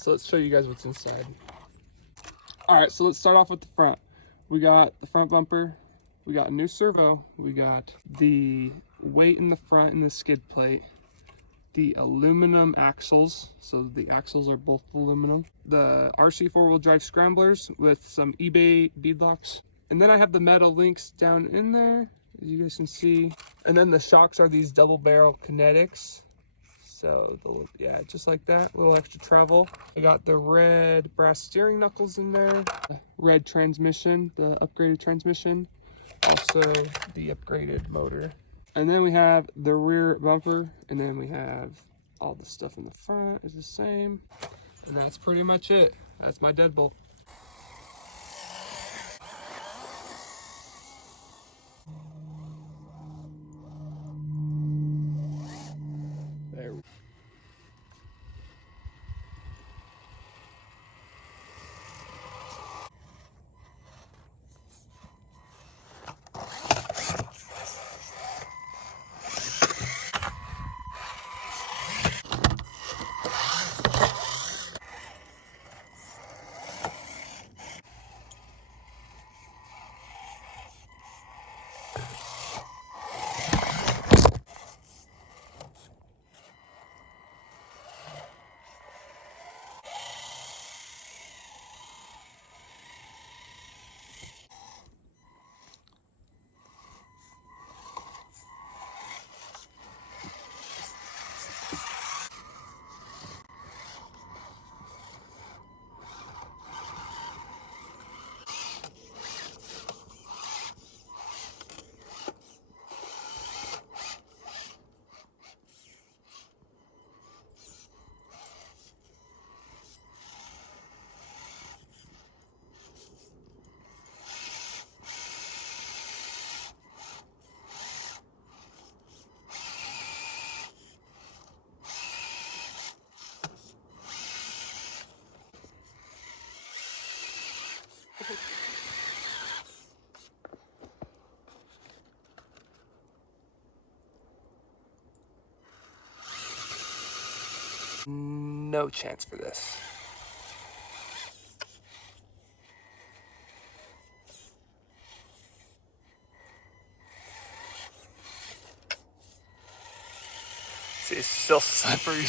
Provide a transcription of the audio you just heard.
So let's show you guys what's inside. All right, so let's start off with the front. We got the front bumper, we got a new servo, we got the weight in the front and the skid plate, the aluminum axles, so the axles are both aluminum, the RC four-wheel drive scramblers with some eBay beadlocks, and then I have the metal links down in there, as you guys can see. And then the shocks are these double barrel kinetics. So yeah, just like that, a little extra travel. I got the red brass steering knuckles in there, red transmission, the upgraded transmission, also the upgraded motor. And then we have the rear bumper, and then we have all the stuff in the front is the same. And that's pretty much it. That's my deadbolt. There. No chance for this. See, it's still slippery.